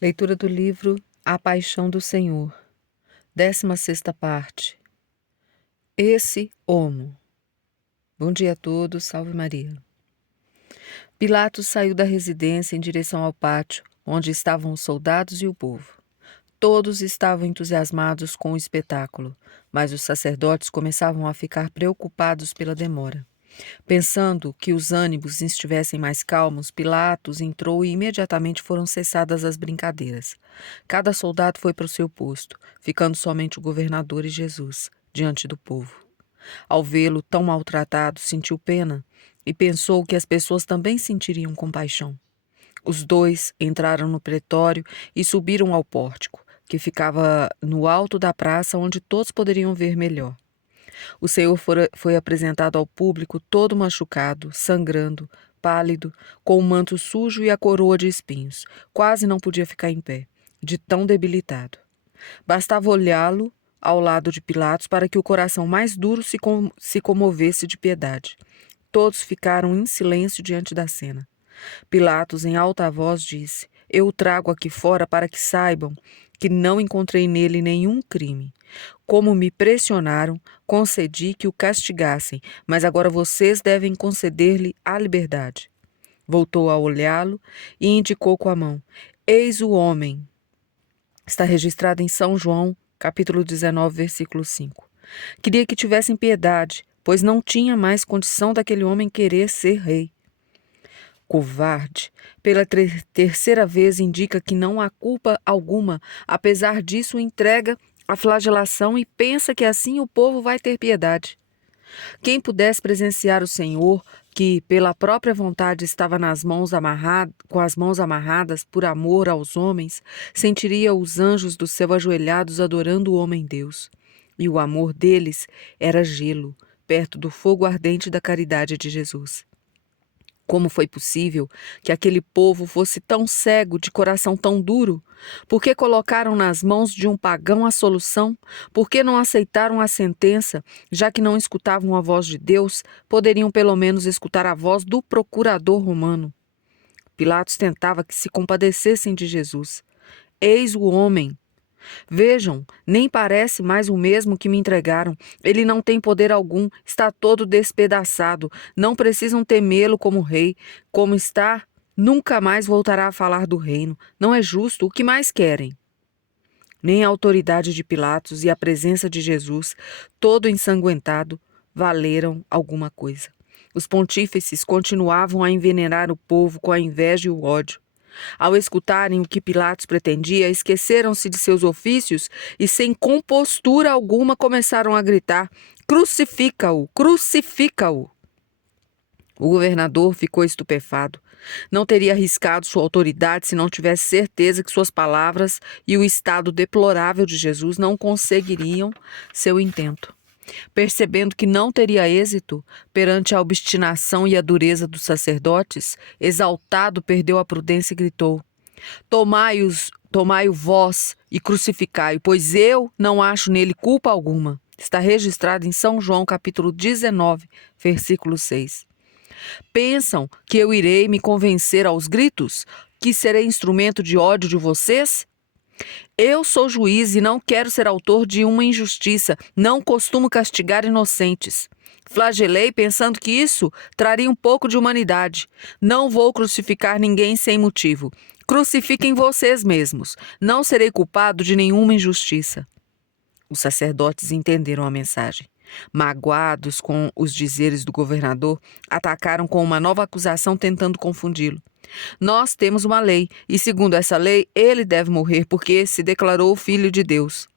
Leitura do livro A Paixão do Senhor, 16ª parte. Esse Homo. Bom dia a todos, salve Maria. Pilatos saiu da residência em direção ao pátio, onde estavam os soldados e o povo. Todos estavam entusiasmados com o espetáculo, mas os sacerdotes começavam a ficar preocupados pela demora. Pensando que os ânimos estivessem mais calmos, Pilatos entrou e imediatamente foram cessadas as brincadeiras. Cada soldado foi para o seu posto, ficando somente o governador e Jesus, diante do povo. Ao vê-lo tão maltratado, sentiu pena e pensou que as pessoas também sentiriam compaixão. Os dois entraram no pretório e subiram ao pórtico, que ficava no alto da praça onde todos poderiam ver melhor. O Senhor foi apresentado ao público todo machucado, sangrando, pálido, com o manto sujo e a coroa de espinhos. Quase não podia ficar em pé, de tão debilitado. Bastava olhá-lo ao lado de Pilatos para que o coração mais duro se comovesse de piedade. Todos ficaram em silêncio diante da cena. Pilatos, em alta voz, disse: "Eu o trago aqui fora para que saibam que não encontrei nele nenhum crime. Como me pressionaram, concedi que o castigassem, mas agora vocês devem conceder-lhe a liberdade." Voltou a olhá-lo e indicou com a mão: "Eis o homem." Está registrado em São João, capítulo 19, versículo 5. Queria que tivessem piedade, pois não tinha mais condição daquele homem querer ser rei. Covarde, pela terceira vez indica que não há culpa alguma, apesar disso entrega a flagelação e pensa que assim o povo vai ter piedade. Quem pudesse presenciar o Senhor, que pela própria vontade estava com as mãos amarradas por amor aos homens, sentiria os anjos do céu ajoelhados adorando o homem-deus. E o amor deles era gelo, perto do fogo ardente da caridade de Jesus. Como foi possível que aquele povo fosse tão cego, de coração tão duro? Por que colocaram nas mãos de um pagão a solução? Por que não aceitaram a sentença? Já que não escutavam a voz de Deus, poderiam pelo menos escutar a voz do procurador romano. Pilatos tentava que se compadecessem de Jesus. Eis o homem. Vejam, nem parece mais o mesmo que me entregaram. Ele não tem poder algum, está todo despedaçado. Não precisam temê-lo como rei. Como está, nunca mais voltará a falar do reino. Não é justo. O que mais querem? Nem a autoridade de Pilatos e a presença de Jesus, todo ensanguentado, valeram alguma coisa. Os pontífices continuavam a envenenar o povo com a inveja e o ódio. Ao escutarem o que Pilatos pretendia, esqueceram-se de seus ofícios e, sem compostura alguma, começaram a gritar: "Crucifica-o! Crucifica-o!" O governador ficou estupefado. Não teria arriscado sua autoridade se não tivesse certeza que suas palavras e o estado deplorável de Jesus não conseguiriam seu intento. Percebendo que não teria êxito perante a obstinação e a dureza dos sacerdotes, exaltado perdeu a prudência e gritou: Tomai-o vós e crucificai-o, pois eu não acho nele culpa alguma." Está registrado em São João, capítulo 19, versículo 6. Pensam que eu irei me convencer aos gritos? Que serei instrumento de ódio de vocês? Eu sou juiz e não quero ser autor de uma injustiça. Não costumo castigar inocentes. Flagelei pensando que isso traria um pouco de humanidade. Não vou crucificar ninguém sem motivo. Crucifiquem vocês mesmos. Não serei culpado de nenhuma injustiça. Os sacerdotes entenderam a mensagem. Magoados com os dizeres do governador, atacaram com uma nova acusação tentando confundi-lo. Nós temos uma lei, e segundo essa lei, ele deve morrer porque se declarou filho de Deus.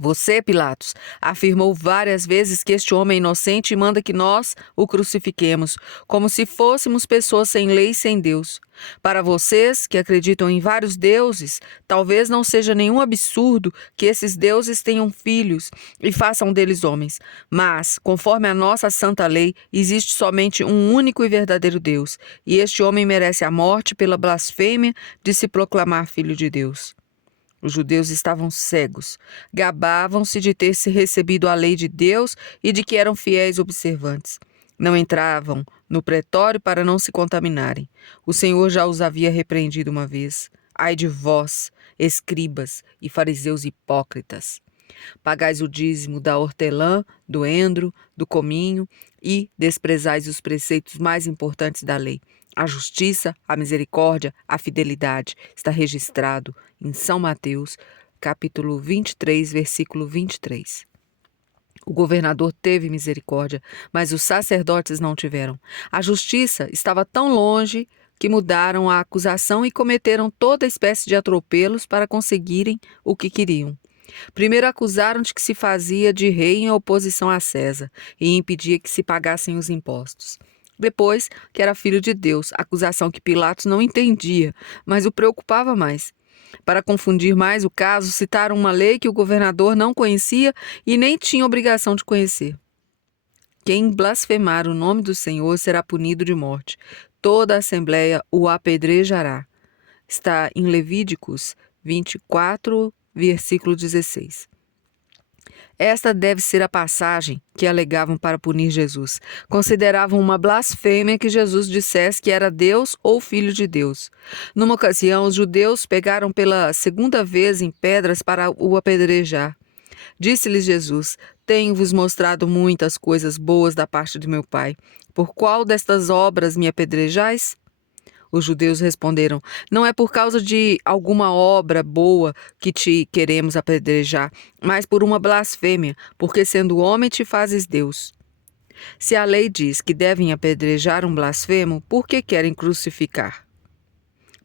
Você, Pilatos, afirmou várias vezes que este homem é inocente e manda que nós o crucifiquemos, como se fôssemos pessoas sem lei e sem Deus. Para vocês, que acreditam em vários deuses, talvez não seja nenhum absurdo que esses deuses tenham filhos e façam deles homens. Mas, conforme a nossa santa lei, existe somente um único e verdadeiro Deus, e este homem merece a morte pela blasfêmia de se proclamar filho de Deus. Os judeus estavam cegos, gabavam-se de ter se recebido a lei de Deus e de que eram fiéis observantes. Não entravam no pretório para não se contaminarem. O Senhor já os havia repreendido uma vez. Ai de vós, escribas e fariseus hipócritas! Pagais o dízimo da hortelã, do endro, do cominho e desprezais os preceitos mais importantes da lei: a justiça, a misericórdia, a fidelidade. Está registrado em São Mateus, capítulo 23, versículo 23. O governador teve misericórdia, mas os sacerdotes não tiveram. A justiça estava tão longe que mudaram a acusação e cometeram toda espécie de atropelos para conseguirem o que queriam. Primeiro acusaram de que se fazia de rei em oposição a César e impedia que se pagassem os impostos. Depois, que era filho de Deus, acusação que Pilatos não entendia, mas o preocupava mais. Para confundir mais o caso, citaram uma lei que o governador não conhecia e nem tinha obrigação de conhecer. Quem blasfemar o nome do Senhor será punido de morte. Toda a assembleia o apedrejará. Está em Levíticos 24, versículo 16. Esta deve ser a passagem que alegavam para punir Jesus. Consideravam uma blasfêmia que Jesus dissesse que era Deus ou Filho de Deus. Numa ocasião, os judeus pegaram pela segunda vez em pedras para o apedrejar. Disse-lhes Jesus: Tenho-vos mostrado muitas coisas boas da parte de meu Pai. Por qual destas obras me apedrejais? Os judeus responderam: Não é por causa de alguma obra boa que te queremos apedrejar, mas por uma blasfêmia, porque sendo homem te fazes Deus. Se a lei diz que devem apedrejar um blasfemo, por que querem crucificar?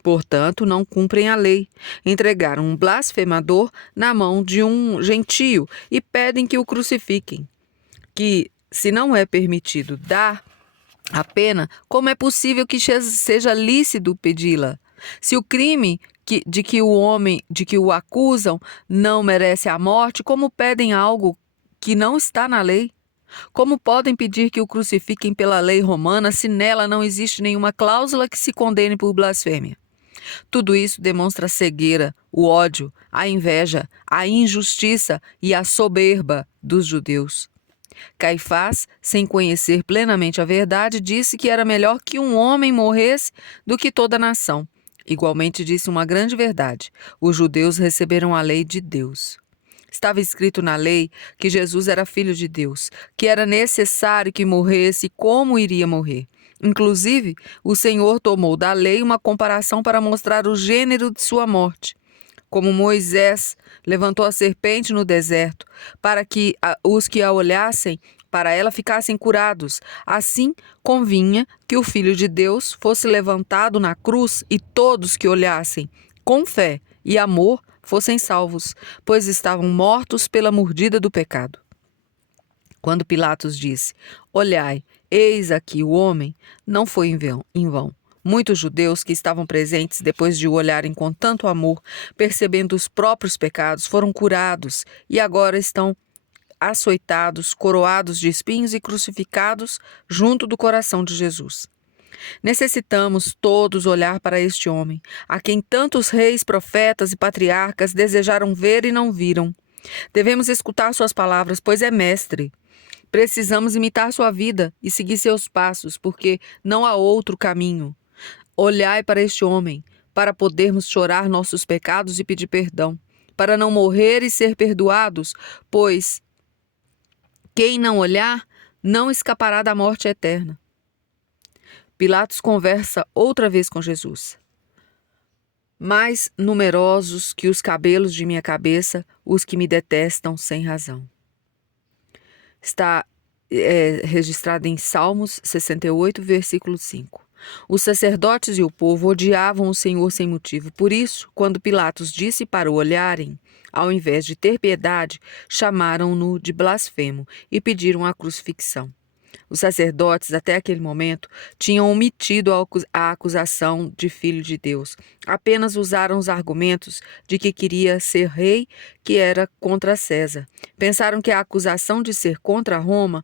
Portanto, não cumprem a lei. Entregaram um blasfemador na mão de um gentio e pedem que o crucifiquem. Que, se não é permitido dar a pena, como é possível que seja lícito pedi-la? Se o crime de que o acusam não merece a morte, como pedem algo que não está na lei? Como podem pedir que o crucifiquem pela lei romana se nela não existe nenhuma cláusula que se condene por blasfêmia? Tudo isso demonstra a cegueira, o ódio, a inveja, a injustiça e a soberba dos judeus. Caifás, sem conhecer plenamente a verdade, disse que era melhor que um homem morresse do que toda a nação. Igualmente disse uma grande verdade: os judeus receberam a lei de Deus. Estava escrito na lei que Jesus era filho de Deus, que era necessário que morresse e como iria morrer. Inclusive, o Senhor tomou da lei uma comparação para mostrar o gênero de sua morte. Como Moisés levantou a serpente no deserto, para que os que a olhassem para ela ficassem curados, assim convinha que o Filho de Deus fosse levantado na cruz e todos que olhassem com fé e amor fossem salvos, pois estavam mortos pela mordida do pecado. Quando Pilatos disse: Olhai, eis aqui o homem, não foi em vão. Muitos judeus que estavam presentes depois de o olharem com tanto amor, percebendo os próprios pecados, foram curados e agora estão açoitados, coroados de espinhos e crucificados junto do coração de Jesus. Necessitamos todos olhar para este homem, a quem tantos reis, profetas e patriarcas desejaram ver e não viram. Devemos escutar suas palavras, pois é mestre. Precisamos imitar sua vida e seguir seus passos, porque não há outro caminho. Olhai para este homem, para podermos chorar nossos pecados e pedir perdão, para não morrer e ser perdoados, pois quem não olhar não escapará da morte eterna. Pilatos conversa outra vez com Jesus. Mais numerosos que os cabelos de minha cabeça, os que me detestam sem razão. Está registrado em Salmos 68, versículo 5. Os sacerdotes e o povo odiavam o Senhor sem motivo. Por isso, quando Pilatos disse para o olharem, ao invés de ter piedade, chamaram-no de blasfemo e pediram a crucifixão. Os sacerdotes, até aquele momento, tinham omitido a acusação de filho de Deus. Apenas usaram os argumentos de que queria ser rei, que era contra César. Pensaram que a acusação de ser contra Roma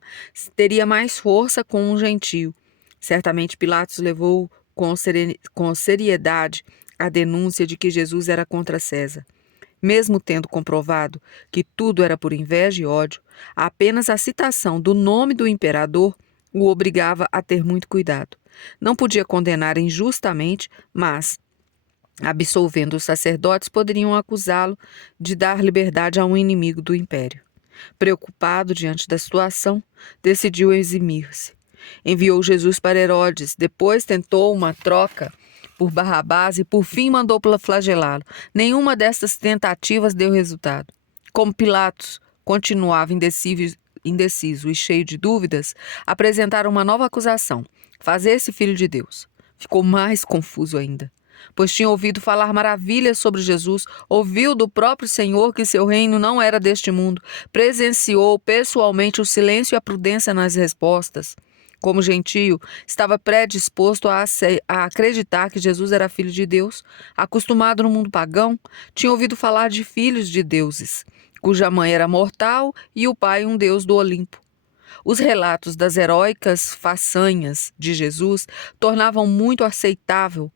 teria mais força com um gentio. Certamente Pilatos levou com seriedade a denúncia de que Jesus era contra César. Mesmo tendo comprovado que tudo era por inveja e ódio, apenas a citação do nome do imperador o obrigava a ter muito cuidado. Não podia condenar injustamente, mas Absolvendo os sacerdotes, poderiam acusá-lo de dar liberdade a um inimigo do império. Preocupado diante da situação, decidiu eximir-se. Enviou Jesus para Herodes, depois tentou uma troca por Barrabás e por fim mandou flagelá-lo. Nenhuma destas tentativas deu resultado. Como Pilatos continuava indeciso e cheio de dúvidas, apresentaram uma nova acusação: fazer-se filho de Deus. Ficou mais confuso ainda, pois tinha ouvido falar maravilhas sobre Jesus, ouviu do próprio Senhor que seu reino não era deste mundo, presenciou pessoalmente o silêncio e a prudência nas respostas. Como gentio, estava predisposto a acreditar que Jesus era filho de Deus. Acostumado no mundo pagão, tinha ouvido falar de filhos de deuses, cuja mãe era mortal e o pai um deus do Olimpo. Os relatos das heróicas façanhas de Jesus tornavam muito aceitável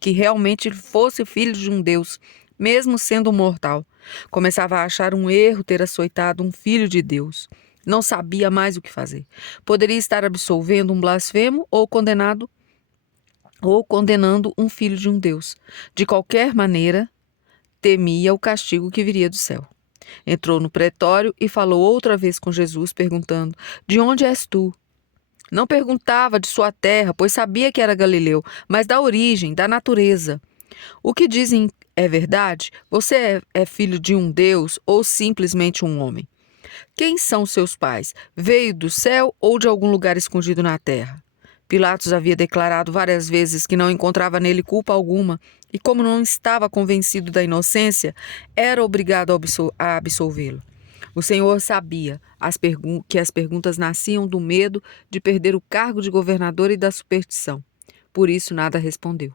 que realmente fosse filho de um Deus, mesmo sendo mortal. Começava a achar um erro ter açoitado um filho de Deus. Não sabia mais o que fazer. Poderia estar absolvendo um blasfemo ou condenando um filho de um Deus. De qualquer maneira, temia o castigo que viria do céu. Entrou no pretório e falou outra vez com Jesus, perguntando: de onde és tu? Não perguntava de sua terra, pois sabia que era galileu, mas da origem, da natureza. O que dizem é verdade? Você é filho de um Deus ou simplesmente um homem? Quem são seus pais? Veio do céu ou de algum lugar escondido na terra? Pilatos havia declarado várias vezes que não encontrava nele culpa alguma e, como não estava convencido da inocência, era obrigado a absolvê-lo. O Senhor sabia que as perguntas nasciam do medo de perder o cargo de governador e da superstição. Por isso, nada respondeu.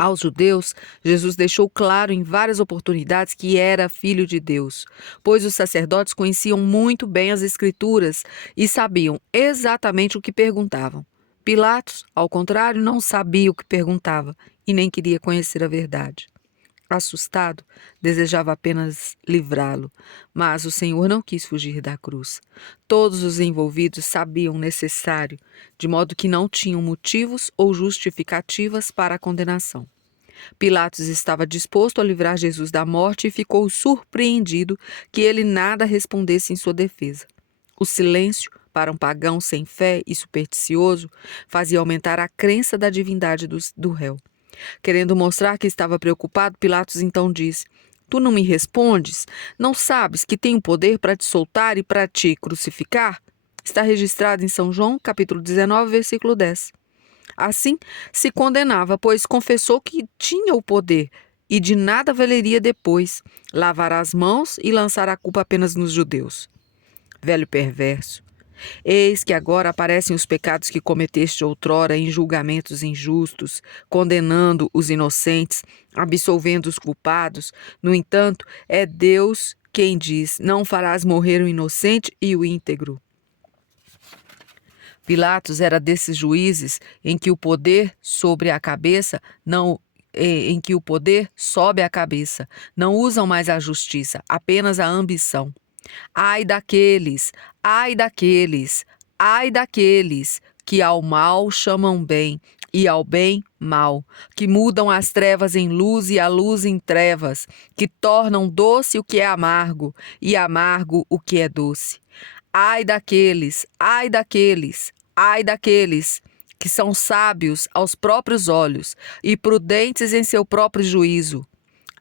Aos judeus, Jesus deixou claro em várias oportunidades que era filho de Deus, pois os sacerdotes conheciam muito bem as Escrituras e sabiam exatamente o que perguntavam. Pilatos, ao contrário, não sabia o que perguntava e nem queria conhecer a verdade. Assustado, desejava apenas livrá-lo, mas o Senhor não quis fugir da cruz. Todos os envolvidos sabiam o necessário, de modo que não tinham motivos ou justificativas para a condenação. Pilatos estava disposto a livrar Jesus da morte e ficou surpreendido que ele nada respondesse em sua defesa. O silêncio, para um pagão sem fé e supersticioso, fazia aumentar a crença da divindade do réu. Querendo mostrar que estava preocupado, Pilatos então disse: tu não me respondes? Não sabes que tenho poder para te soltar e para te crucificar? Está registrado em São João, capítulo 19, versículo 10. Assim, se condenava, pois confessou que tinha o poder e de nada valeria depois lavar as mãos e lançar a culpa apenas nos judeus. Velho perverso, eis que agora aparecem os pecados que cometeste outrora em julgamentos injustos, condenando os inocentes, absolvendo os culpados. No entanto, é Deus quem diz: não farás morrer o inocente e o íntegro. Pilatos era desses juízes em que o poder sobe à cabeça, não usam mais a justiça, apenas a ambição. Ai daqueles, ai daqueles, ai daqueles que ao mal chamam bem e ao bem mal, que mudam as trevas em luz e a luz em trevas, que tornam doce o que é amargo e amargo o que é doce. Ai daqueles, ai daqueles, ai daqueles que são sábios aos próprios olhos e prudentes em seu próprio juízo.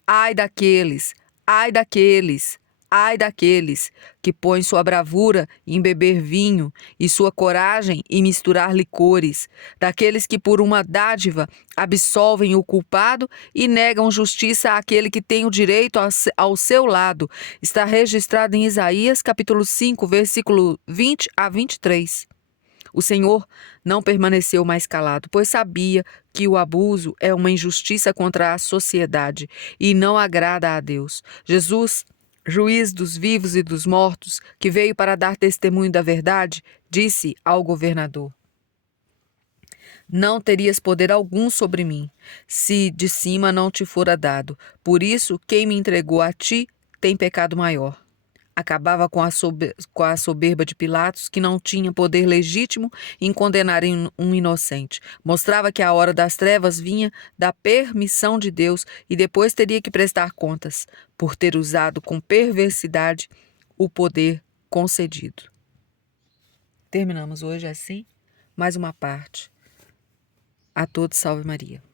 Ai daqueles, ai daqueles, ai daqueles que põem sua bravura em beber vinho e sua coragem em misturar licores, daqueles que por uma dádiva absolvem o culpado e negam justiça àquele que tem o direito ao seu lado. Está registrado em Isaías, capítulo 5, versículo 20 a 23. O Senhor não permaneceu mais calado, pois sabia que o abuso é uma injustiça contra a sociedade e não agrada a Deus. Jesus, juiz dos vivos e dos mortos, que veio para dar testemunho da verdade, disse ao governador: não terias poder algum sobre mim, se de cima não te fora dado. Por isso, quem me entregou a ti tem pecado maior. Acabava com a soberba de Pilatos, que não tinha poder legítimo em condenar um inocente. Mostrava que a hora das trevas vinha da permissão de Deus e depois teria que prestar contas por ter usado com perversidade o poder concedido. Terminamos hoje assim mais uma parte. A todos, salve Maria.